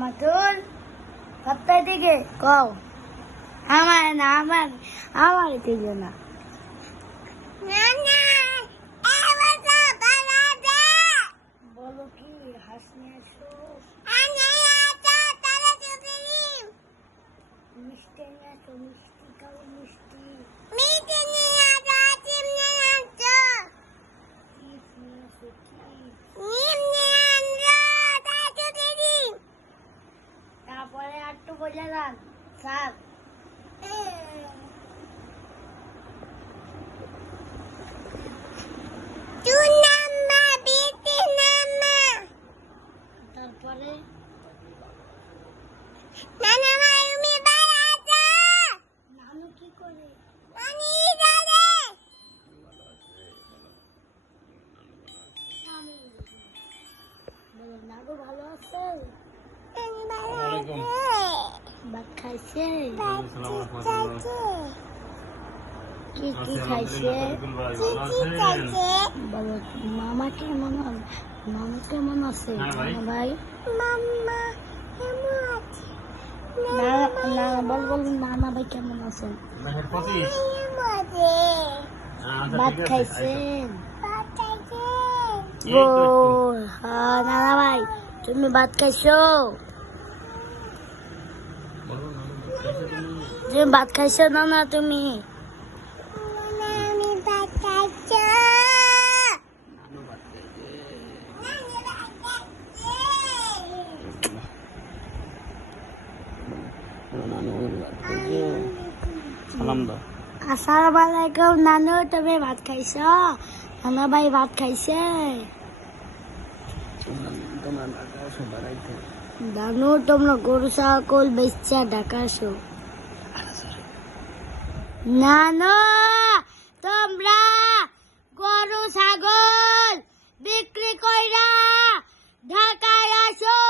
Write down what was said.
মামাতুল সপ্তাহে থেকে কও আমার না আমার থেকে না বলো কি হাসনি আসো মিষ্টি নিয়ে আসো মিষ্টি খাবো মিষ্টি তারপরে একটু বলে যান স্যার তারপরে নানু কি করে বলো নানু ভালো আছে ভাত খাইছে কি কি খাইছে বলো মামা কেমন আছে ভাই না বল নানা ভাই কেমন আছেন ভাত খাইছেন ও হ্যাঁ নানা ভাই তুমি ভাত খাইছো ভাত খাইছো না তুমি আসসালামু আলাইকুম নানু তুমি ভাত খাইছো নানা ভাই ভাত খাইছে নানু তোমরা গরু ছাগল বেচা ঢাকা আসো নানু তোমরা গরু ছাগল বিক্রি কইরা ঢাকায় আসো